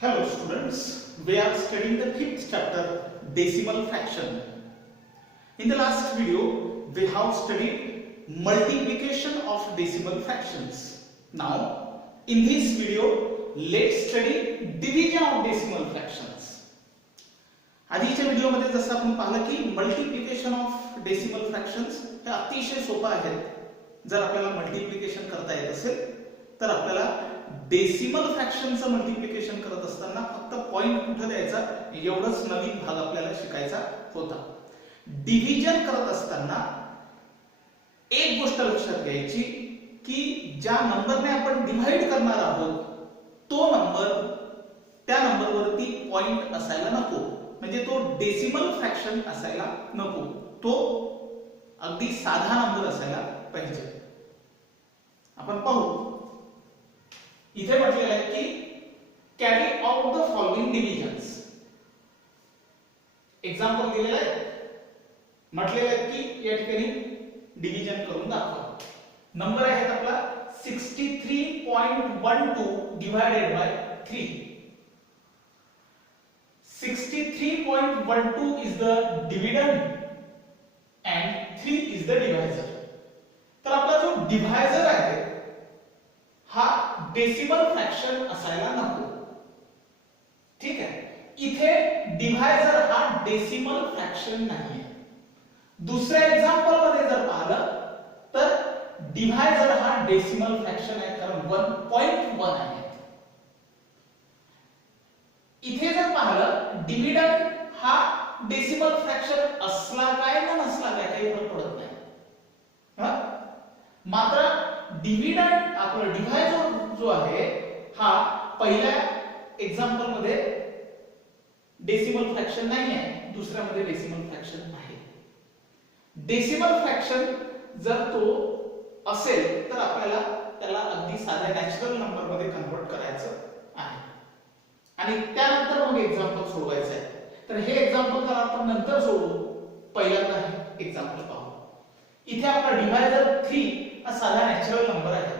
Hello students, we are studying the fifth chapter, decimal fraction. In the last video, we have studied multiplication of decimal fractions. Now, in this video, let's study division of decimal fractions. आधीच्या व्हिडिओमध्ये जसं आपण पाहिलं की multiplication of decimal fractions हे अतिशय सोपं आहेत. जर आपल्याला मल्टिप्लिकेशन करता येत असेल तर आपल्याला डेसिमल फ्रॅक्शनचं मल्टिप्लिकेशन करत असताना फक्त पॉइंट कुठे द्यायचा एवढंच नवीन भाग आपल्याला शिकायचा होता. डिव्हिजन करत असताना एक गोष्ट लक्षात घ्यायची की ज्या नंबरने आपण डिव्हाइड करणार आहोत तो नंबर त्या नंबरवरती पॉइंट असायला नको, म्हणजे तो डेसिमल फ्रॅक्शन असायला नको, तो अगदी साधा नंबर असायला पाहिजे. आपण पाहू इथे म्हटलेलं आहे की carry out the following divisions. Example दिलेलं आहे, म्हटलेलं आहे की या ठिकाणी डिव्हिजन करून दाखवा. नंबर आहे आपला 63.12 divided by 3. 63.12 is the dividend and 3 is the divisor. तर आपला जो डिवायझर आहे हा डेसिमल फ्रॅक्शन असायला नको. ठीक आहे, इथे डिवायझर हा डेसिमल फ्रॅक्शन नाहीये. दुसऱ्या एक्झाम्पल मध्ये जर पाहिलं तर डिवायझर हा डेसिमल फ्रॅक्शन आहे, कारण 1.1 आहे. इथे जर पाहिलं डिव्हिडंड हा डेसिमल फ्रॅक्शन असला काय ना नसला काय काही फरक पडत नाही. मात्र डिव्हिडंड आपला डिव्हायझर जो आहे हा पहिल्या एक्झाम्पल मध्ये डेसिमल फ्रॅक्शन नाही आहे, दुसऱ्यामध्ये डेसिमल फ्रॅक्शन आहे. डेसिमल फ्रॅक्शन जर तो असेल तर आपल्याला त्याला अगदी साध्या नॅचरल नंबर मध्ये कन्वर्ट करायचं आहे आणि त्यानंतर मग एक्झाम्पल सोडवायचं आहे. तर हे एक्झाम्पल तर आपण नंतर सोडवू, पहिल्यांदा हे एक्झाम्पल पाहू. इथे आपला डिव्हायझर 3 हा साधा नॅचरल नंबर आहे.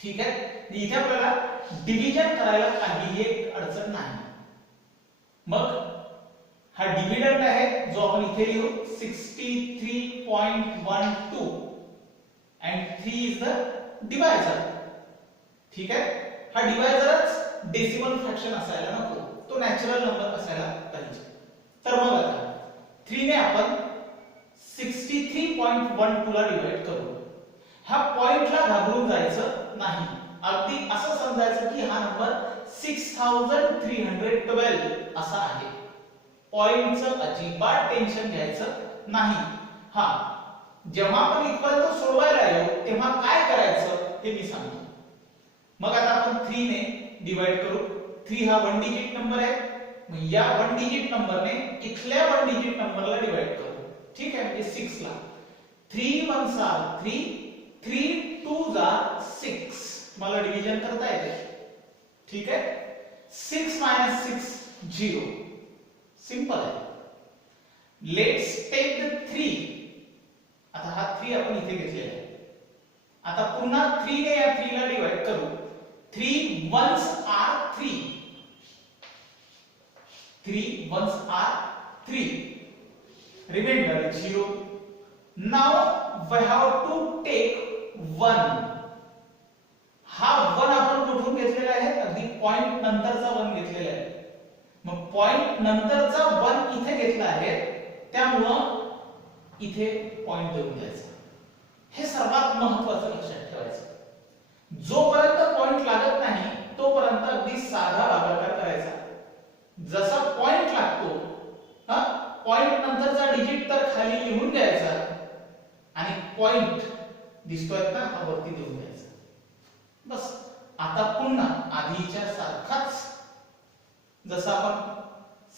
ठीक आहे, इथे आपल्याला डिव्हिजन करायला काहीही एक अडचण नाही. मग हा डिव्हिडंड आहे जो आपण इथे लिहू 63.12 and 3 is the divisor. ठीक आहे, हा डिव्हायझरच डेसिमल फ्रॅक्शन असायला नको, तो नॅचरल नंबर असायला पाहिजे. तर मग आता 3 ने आपण 63.12 ला डिवाइड करू. ह्या पॉइंटला घाबरून जायचं नाही, अगदी असं समजायचं की हा नंबर 6312 असा आहे. पॉइंटचं अजिबात टेन्शन घ्यायचं नाही. हा जेव्हा आपण इथपर्यंत सोडवायला येऊ तेव्हा काय करायचं हे मी सांगतो. मग आता आपण 3 ने डिवाइड करू. 3 हा 1 डिजिट नंबर आहे, मग या 1 डिजिट नंबरने इथल्या 1 डिजिट नंबरला डिवाइड करू. ठीक आहे, म्हणजे 6 ला 3 1s are 3, 3 2s are 6. मला डिव्हिजन करता येते. ठीक आहे, 6 - 6 0. सिंपल आहे. Let's take the 3. आता हा 3 आपण इथे घेतलेला आहे. आता पुन्हा 3 ने या 3 ला डिवाइड करू. 3 1s are 3. 3 1s are 3. Remember 0. Now we have to take 1. हा 1 आपण कुठून घेतलेला आहे? अगदी पॉइंट नंतरचा 1 घेतलेला आहे. मग पॉइंट नंतरचा 1 इथे घेतला आहे, त्यामुळं इथे पॉइंट देऊन द्यायचा. हे सर्वात महत्त्वाचं लक्षात ठेवायचं. जोपर्यंत पॉइंट लागत नाही तोपर्यंत अगदी साधा भागाकार करायचा. जसा पॉइंट लागतो, पॉइंट नंतरचा डिजिट तर खाली लिहून द्यायचा आणि पॉइंट दिसतोय ना हा वरती देऊन द्यायचा. बस. आता पुन्हा आधीच्या सारखाच जसं आपण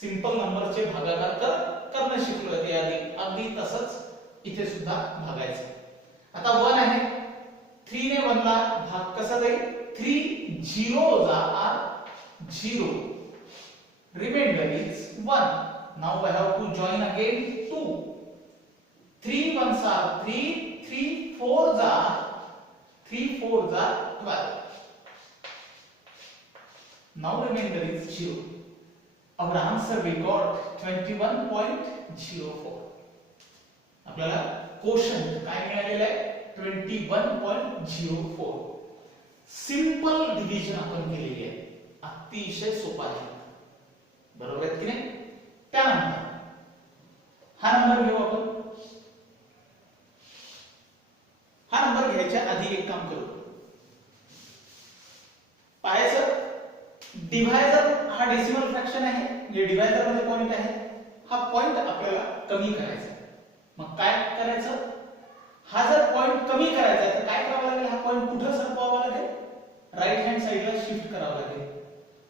सिंपल नंबरचे भागाकार करणं शिकलोय ते अगदी तसंच इथे सुद्धा भागायचं. आता 1 आहे, 3 ने 1 ला भाग कसा जाईल? 3 zeros are 0. Remainder is 1. Now we have to join again 2. 3 1s are 3, 3 4s are 12. Now remainder is 0. Our answer we got 21.04. आपल्याला क्वोशंट काय मिळालेलं आहे 21.04. सिंपल डिव्हिजन आपण केलेली आहे, अतिशय सोपा आहे, बरोबर आहे की नाही. त्यानंतर हा नंबर घेऊ आपण. हा नंबर घ्यायच्या आधी एक काम करू, पाहायचं डिव्हायजर हा डेसिमल फ्रॅक्शन आहे, म्हणजे डिव्हायजर मध्ये पॉइंट आहे, हा पॉइंट आपल्याला कमी करायचा. मग काय करायचं, हा जर पॉइंट कमी करायचा आहे तर काय करावं लागेल, हा पॉइंट कुठे सरकवावा लागेल, राइट हँड साइडला शिफ्ट करावा लागेल.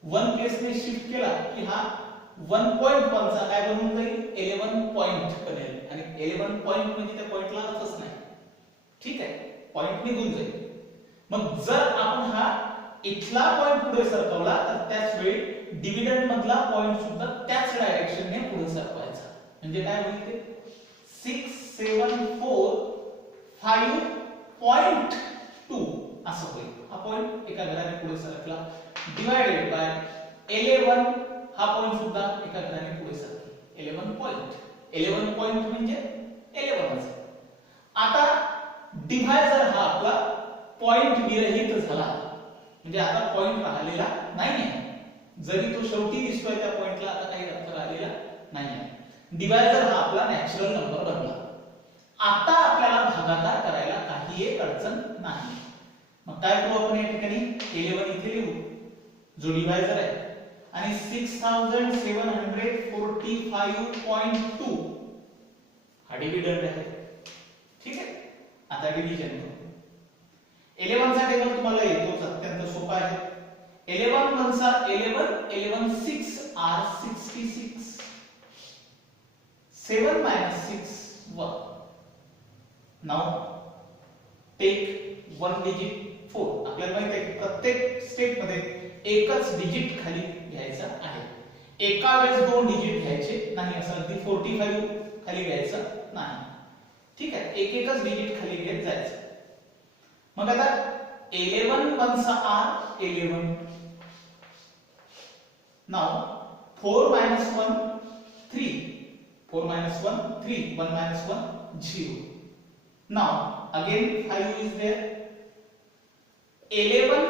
1 प्लेसने शिफ्ट केला की हा 1.1 चा काय बनून जाईल 11 पॉइंट बनेल, आणि 11 पॉइंट म्हणजे त्या पॉइंटला अर्थच नाही, ठीक आहे, पॉइंट निघून जाईल. मग जर आपण हा इथला पॉइंट पुढे सरकवला तर त्याच वेळी डिव्हिडंड मधला पॉइंट सुद्धा त्याच डायरेक्शनने पुढे सरकवायचा. म्हणजे काय होईल ते 674.5.2 असं होईल. हा पॉइंट एका घराने पुढे सरकला, डिवाइडेड बाय 11, हा पॉइंट सुद्धा एका घराने पुढे सरकला. 11 पॉइंट म्हणजे 11च. आता डिव्हायजर हा आपला पॉइंट विरहित झाला, म्हणजे आता पॉइंट राहिलेला नाहीये. जरी तो शेवटी दिसतोय त्या पॉइंटला आता काही अर्थ राहिलेला नाहीये. डिव्हायजर हा आपला नॅचरल नंबर बनला. आता आपल्याला भागाकार करायला काही एक अडचण नाही. मग काय करू आपण या ठिकाणी 11 इथे लिहू जो डिव्हायजर आहे, आणि 6745.2 हा डिव्हिडंड आहे, ठीक आहे. आता डिव्हिजन करू. 11 चा टेबल तुम्हाला येतोच, अत्यंत सोपा आहे. 11 1 11, 11 6 are 66. 7 minus 6 1. Now take one digit 4. आपल्याला माहिती आहे की प्रत्येक स्टेप मध्ये एकच डिजिट खाली घ्यायचा आहे. एका वेळेस दोन डिजिट घ्यायचे नाही, असं अगदी 45 खाली घ्यायचं नाही, ठीक आहे. एक एकच डिजिट खाली घेत जायचं. मग आता 11 1 are 11. Now 4 minus 1 3. 4 minus 1 3. 1 minus 1 0. Now again 5 is there. 11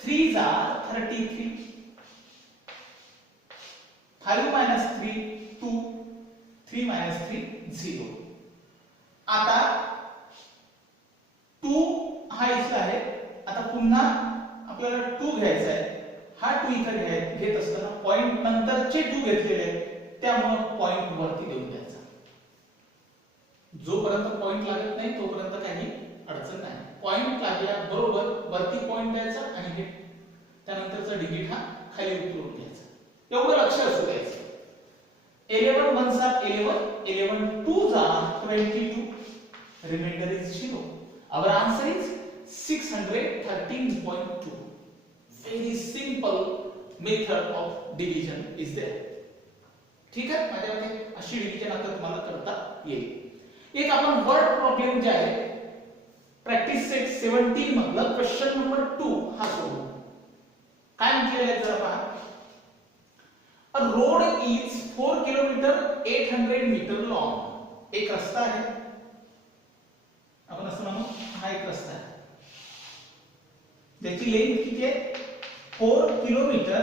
3s are 33. 5 minus 3 2. 3 minus 3 0. आता 2 हा इथला आहे. आता पुन्हा आपल्याला 2 घ्यायचा आहे. हा 2 इथे घेत असताना पॉइंट नंतरचे 2 घेतलेले आहेत, त्यामुळे पॉइंट वरती देऊन द्यायचा. जोपर्यंत पॉइंट लागत नाही तोपर्यंत काही अडचण नाही. पॉइंट लागल्याबरोबर वरती पॉइंट द्यायचा आणि हे त्यानंतरचा डिजिट हा खाली उतरवून घ्यायचा. एवढं लक्ष असू द्यायचं. 11 1s are 11, 11 2s are 22. Remainder is 0. Our answer is 613.2. Very simple method of division is there. ठीक आहे, माझ्या मते अशी डिव्हिजन आता तुम्हाला करता येईल. एक आपण वर्ड प्रॉब्लेम जे आहे प्रॅक्टिस सेट 17 मधला क्वेश्चन नंबर 2 हा सोडू. काय म्हटलेलं आहे जरा पहा. A road is 4 kilometre 800 metre long. एक रस्ता आहे, आपण असं म्हणू हा एक रस्ता आहे, त्याची लेंथ किती आहे 4 किलोमीटर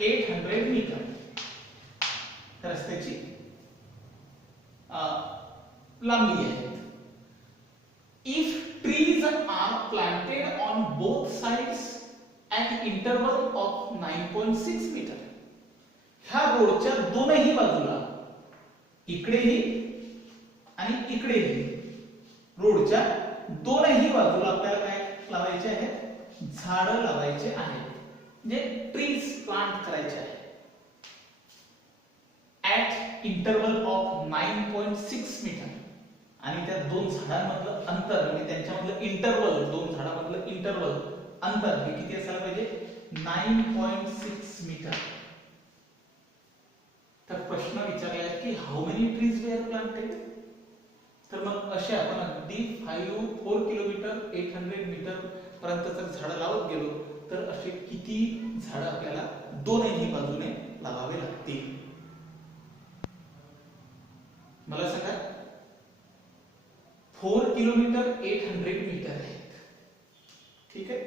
800 मीटर रस्त्याची लांबी आहे. If trees are planted on both sides at interval of 9.6 meter. ह्या रोडच्या दोनही बाजूला, इकडेही आणि इकडेही, रोडच्या दोनही बाजूला आपल्याला काय लावायचे आहे, झाडं लावायचे आहेत, म्हणजे ट्रीज प्लांट करायचे आहे. At interval of 9.6 metre. आणि त्या दोन झाडांमधलं अंतर म्हणजे त्यांच्यामधलं इंटरवल, दोन झाडांमधलं इंटरवल अंतर हे किती असायला पाहिजे 9.6 मीटर. तर प्रश्न विचारला आहे की how many trees were planted. तर मग असे आपण अगदी 4 किलोमीटर 800 मीटर पर्यंत जर झाडं लावत गेलो तर असे किती झाड आपल्याला दोनही बाजूने लावावे लागतील? मला सांगा. 4 किलोमीटर 800 मीटर आहेत. ठीक आहे.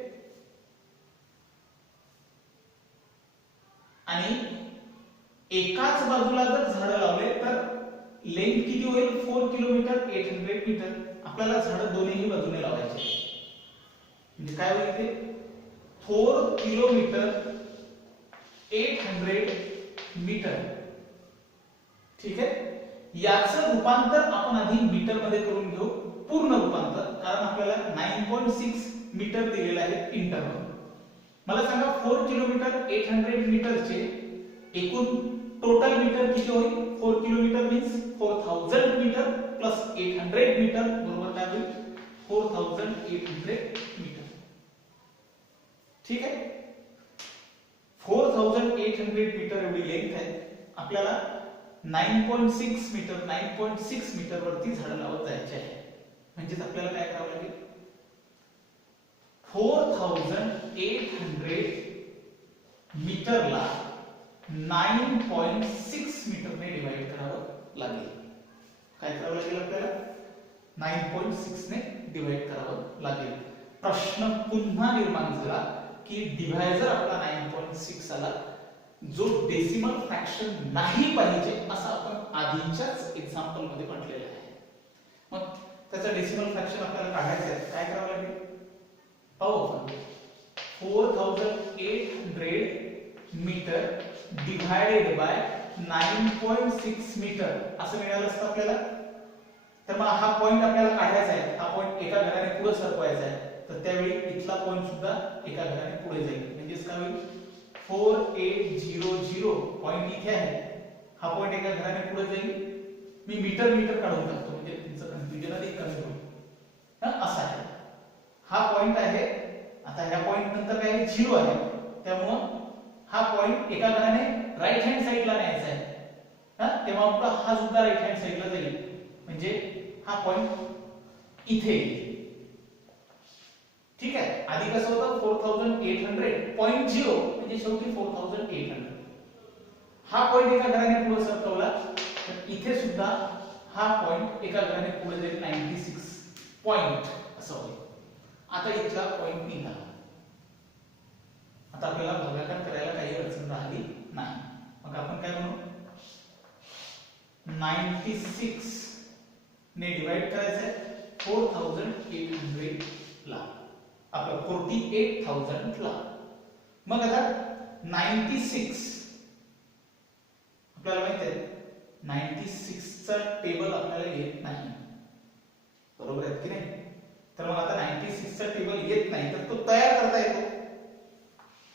आणि एकाच बाजूला जर झाड लावले तर लेंथ किती होईल? 4 किलोमीटर 800 मीटर. आपल्याला झाड दोन्ही बाजूने लावायचे. म्हणजे काय होईल ते? 4 किलोमीटर 800 मीटर. ठीक आहे. याचं रूपांतर आपण आधी मीटर मध्ये करून घेऊ, पूर्ण रूपांतर, कारण आपल्याला 9.6 मीटर दिलेलं आहे इंटरवल. मला सांगा 4 किलोमीटर 800 मीटरचे एकूण टोटल मीटर किती होईल? 4 kilometre means 4000 metre plus 800 metre बरोबर काय होईल? 4800 मीटर. ठीक आहे. 4800 मीटर एवढी लेंथ आहे. आपल्याला 9.6 मीटर 9.6 मीटर वरती झाड लावत जायचे आहे. म्हणजे आपल्याला काय करावं लागेल? 4800 मीटरला 9.6 मीटरने डिवाइड करावं लागेल. काय करावं लागेल आपल्याला? 9.6 ने डिवाइड करावं लागेल. प्रश्न पुन्हा निर्माण झाला की डिव्हायजर आपला 9.6 आला, जो डेसिमल फ्रॅक्शन नाही पाहिजे असं आपण आधीच्याच एक्झाम्पल मध्ये म्हटलेलं आहे. मग त्याचा डेसिमल फ्रॅक्शन आपल्याला काढायचं आहे. काय करावं लागेल? पाहू आपण. 4800 मीटर डिवाइडेड बाय 9.6 मीटर असं मिळालं असतं आपल्याला. तर मग हा पॉइंट आपल्याला काढायचा आहे. हा पॉइंट एका घराने पुढे सरकवायचा आहे. तर त्यावेळी इथला पॉइंट सुद्धा एका घराने पुढे जाईल. म्हणजेच काय होईल? 4800 पॉइंट इथे आहे. हा पॉइंट एका घराने पुढे जाईल. मी मीटर काढून टाकतो म्हणजे तुमचं कन्फ्युजन अधिक कमी होईल. असा आहे हा पॉइंट आहे. आता ह्या पॉइंट नंतर काय? 0 आहे. त्यामुळे हा पॉइंट एका घराने राईट हँड साइडला न्यायचा आहे. तेव्हा हा सुद्धा राईट हँड साइडला जाईल. म्हणजे हा पॉइंट इथे. ठीक आहे. आधी कसं होतं? 4800.0 म्हणजे शेवटी 4800. हा पॉइंट एका घराने पुढे सरकवला तर इथे सुद्धा हा पॉइंट एका घराने पुढे जाईल 96 पॉइंट असं होईल. आता इथला पॉइंट निघाला. आता आपल्याला भागाकार करायला काही अडचण राहिली नाही. मग आपण काय म्हणू? 96 ने डिवाइड करायचं आहे 4800 ला, आपलं 48,000 ला. मग आता 96 आपल्याला माहित आहे 96 चा टेबल आपल्याला येत नाही. बरोबर आहे की नाही? तर मग आता 96 चा टेबल येत नाही तर तो तयार करता येतो.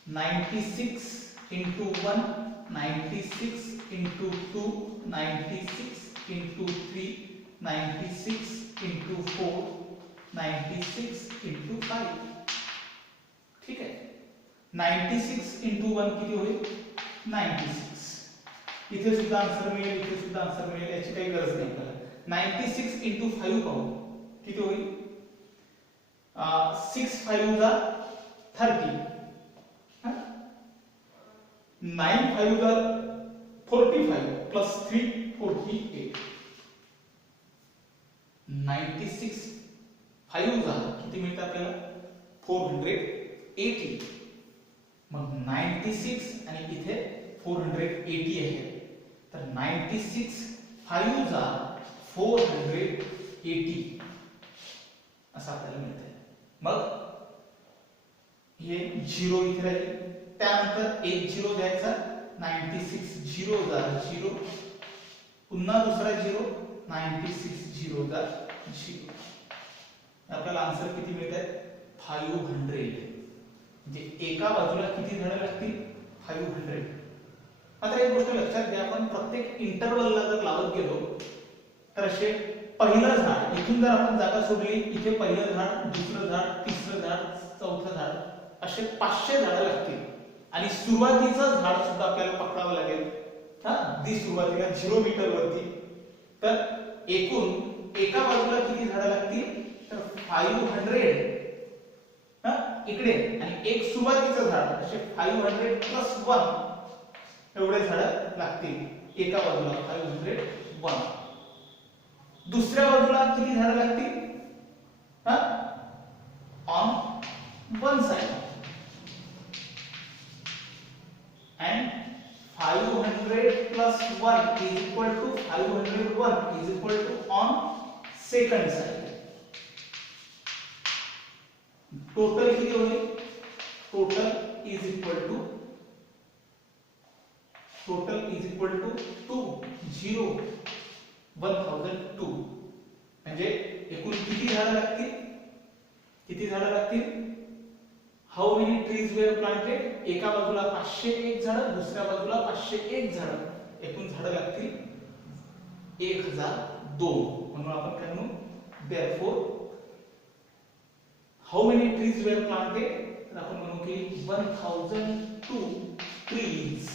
96 into 1, 96 into 2, 96 into 3, 96 into 4, 96 into 5. ठीक आहे. 96 into 1 किती होईल? 96. इथे सुद्धा आन्सर मिळेल, इथे सुद्धा आन्सर मिळेल, याची काही गरज नाही आपल्याला. 96 into 5 पाहू किती होईल? 6 5 जा 30. 9 5 जा 45 plus 3 48. 96 5 जा किती मिळतं आपल्याला? 480. मग 96 आणि इथे 480 आहे. तर 96 5 जा 480 असं आपल्याला मिळतंय. मग हे 0 इथे राहील. त्यानंतर एक 0 द्यायचा. 96 0 जा 0, पुन्हा दुसरा 0, 96 0 जा 0. आपल्याला आन्सर किती मिळतात? 500. म्हणजे एका बाजूला किती झाडं लागतील? 500. आता एक गोष्ट लक्षात घ्या, आपण प्रत्येक इंटरवलला जर लावत गेलो तर असे पहिलं झाड इथून जर आपण जागा सोडली, इथे पहिलं झाड, दुसरं झाड, तिसरं झाड, चौथं झाड, असे 500 झाडं लागतील. आणि सुरुवातीचं झाड सुद्धा आपल्याला पकडावं लागेल. अगदी सुरुवातीला 0 मीटर वरती. तर एकूण एका बाजूला किती झाडं लागतील? तर 500 इकडे आणि एक सुरुवातीचं झाड, असे 500 प्लस 1 एवढे झाड लागतील एका बाजूला. 501. दुसऱ्या बाजूला किती झाड लागतील? On one side. and 500 plus 1 is equal to 501 is equal to on second side. Total किती होईल? Total is equal to 1002 म्हणजे एकूण किती झाडं लागतील? How many trees were planted? एका बाजूला 501 झाडं, दुसऱ्या बाजूला 501 झाडं, एकूण झाडं लागतील 1002. म्हणून आपण काय म्हणू? therefore how many trees were planted? तर आपण म्हणू की 1002 trees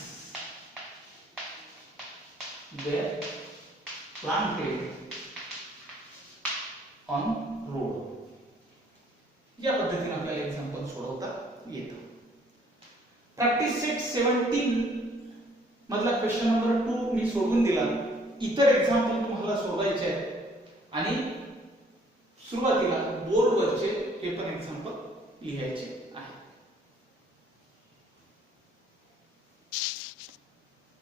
were planted on road. या पद्धतीने आपल्याला एक्झाम्पल सोडवता येतं. प्रॅक्टिस सेट 17 मधला क्वेश्चन नंबर 2 मी सोडून दिला. इतर एक्झाम्पल तुम्हाला सोडवायचे आहेत आणि सुरुवातीला बोर्डवरचे हे पण एक्झाम्पल लिहायचे.